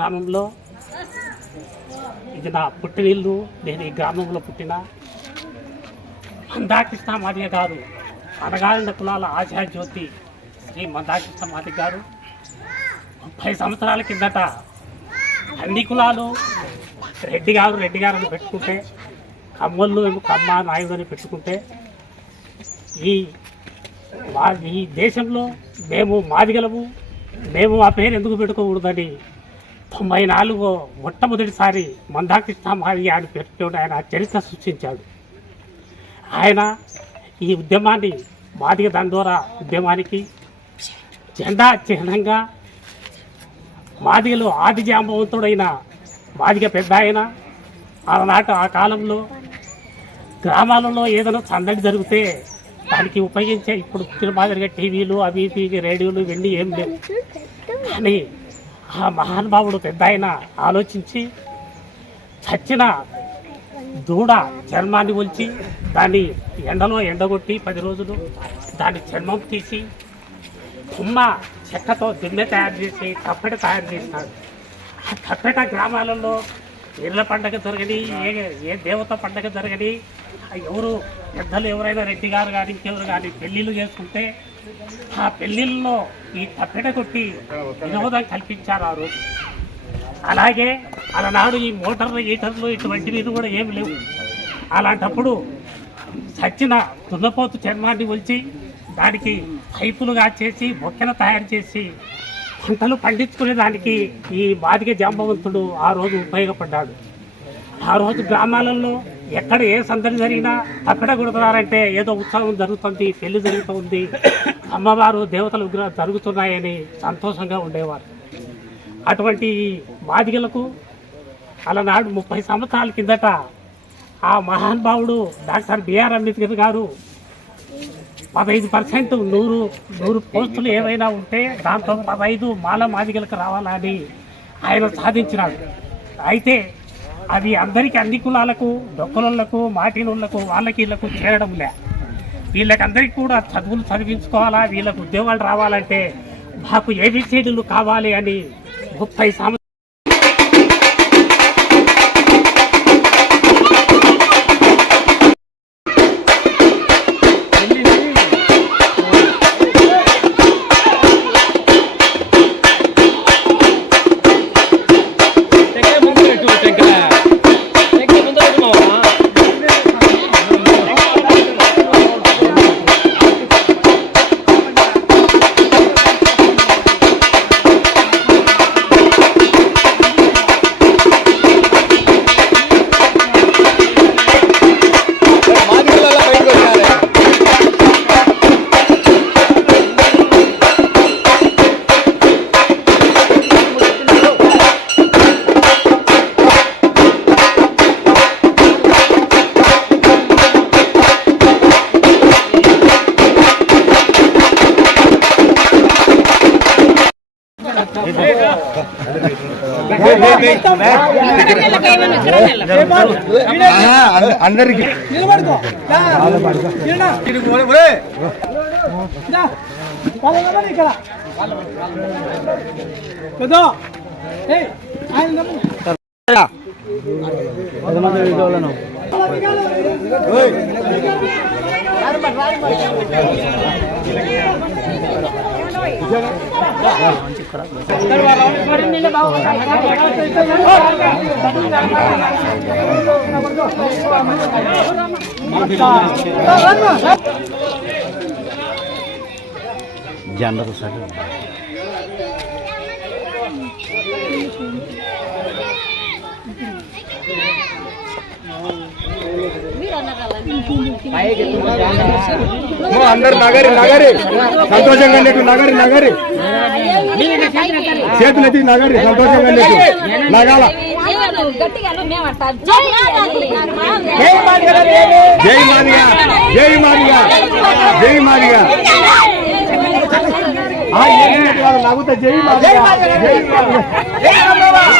గ్రామంలో. ఇది నా పుట్టినిల్లు నేను ఈ గ్రామంలో పుట్టిన. మందాకృష్ణ మాదిగ గారు అనగారిన కులాల ఆశా జ్యోతి శ్రీ మందాకృష్ణ మాదిగ గారు. ముప్పై సంవత్సరాల కిందట అన్ని కులాలు రెడ్డి గారు రెడ్డి గారు అని పెట్టుకుంటే కమ్మళ్ళు కమ్మ నాయుడు అని పెట్టుకుంటే ఈ మా ఈ దేశంలో మేము మాదిగలము మేము ఆ పేరు ఎందుకు పెట్టుకోకూడదని తొంభై నాలుగు మొట్టమొదటిసారి మందాకృష్ణ మాదిగ అని పెట్టుకుని ఆయన చరిత్ర సృష్టించాడు. ఆయన ఈ ఉద్యమాన్ని మాదిగ దండోరా ఉద్యమానికి జెండా చిహ్నంగా మాదిగలో ఆది జాంబవంతుడైన మాదిగ పెద్ద ఆయన ఆనాటి ఆ కాలంలో గ్రామాలలో ఏదైనా సందడి జరిగితే దానికి ఉపయోగించే ఇప్పుడు మాదిరిగా టీవీలు అవి ఇవి రేడియోలు ఇవన్నీ ఏం లేవు. కానీ ఆ మహానుభావుడు పెద్ద ఆయన ఆలోచించి చచ్చిన దూడ చర్మాన్ని ఉంచి దాన్ని ఎండలో ఎండగొట్టి పది రోజులు దాని చర్మం తీసి తుమ్మ చెక్కతో దున్నె తయారు చేసి తప్పెట తయారు చేసినాడు. ఆ తప్పెట గ్రామాలలో ఇళ్ళ పండగ జరగని ఏ ఏ దేవత పండగ జరగని ఎవరు పెద్దలు ఎవరైనా రెడ్డి గారు కానీ ఇంకెవరు కానీ పెళ్ళిళ్ళు చేసుకుంటే ఆ పెళ్ళిళ్ళలో ఈ తప్పెట కొట్టి వినోదం కల్పించారు ఆ రోజు. అలాగే అలనాడు ఈ మోటార్లు హీటర్లు ఇటువంటివి కూడా ఏమి లేవు. అలాంటప్పుడు చచ్చిన దున్నపోతు చర్మాన్ని ఉంచి దానికి పైపులుగా చేసి బొక్కెలు తయారు చేసి పంటలు పండించుకునే దానికి ఈ బాధిక జాంబవంతుడు ఆ రోజు ఉపయోగపడ్డాడు. ఆ రోజు గ్రామాలలో ఎక్కడ ఏ సందడి జరిగినా తప్పెట కొడుతున్నారంటే ఏదో ఉత్సవం జరుగుతుంది పెళ్ళి జరుగుతుంది. అమ్మవారు దేవతల విగ్రహాలు జరుగుతున్నాయని సంతోషంగా ఉండేవారు. అటువంటి ఈ బాధికలకు అలనాడు ముప్పై సంవత్సరాల కిందట ఆ మహానుభావుడు డాక్టర్ బిఆర్ అంబేద్కర్ గారు పదహైదు పర్సెంట్ నూరు నూరు పోస్టులు ఏవైనా ఉంటే దాంతో పదహైదు మాల మాదిగలకు రావాలని ఆయన సాధించినాడు. అయితే అవి అందరికీ అన్ని కులాలకు డొక్కలకు మాటినులకు వాళ్ళకి వీళ్ళకు చేరడం లే. వీళ్ళకందరికీ కూడా చదువులు చదివించుకోవాలా వీళ్ళకు ఉద్యోగాలు రావాలంటే మాకు ఏబిసిడీలు కావాలి అని ముప్పై సంవత్సరాలు అందరికి janda susah Oh, అందరు నగరి నగరి. సంతోషంగా నెట్టు నగరి నగరి. చేతులు ఎత్తి నగరి సంతోషంగా నెట్టు నగాల. జై మాదిగా జై మాదిగా. జై మాదిగా నవ్వుతా జై మాదిగా. జై మాదిగా.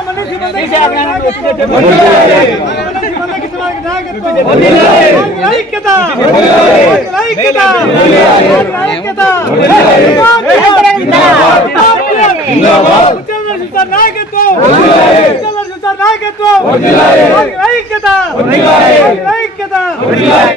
మహిళలందరికీ చెప్పాలి అన్నారు నాయకత్వం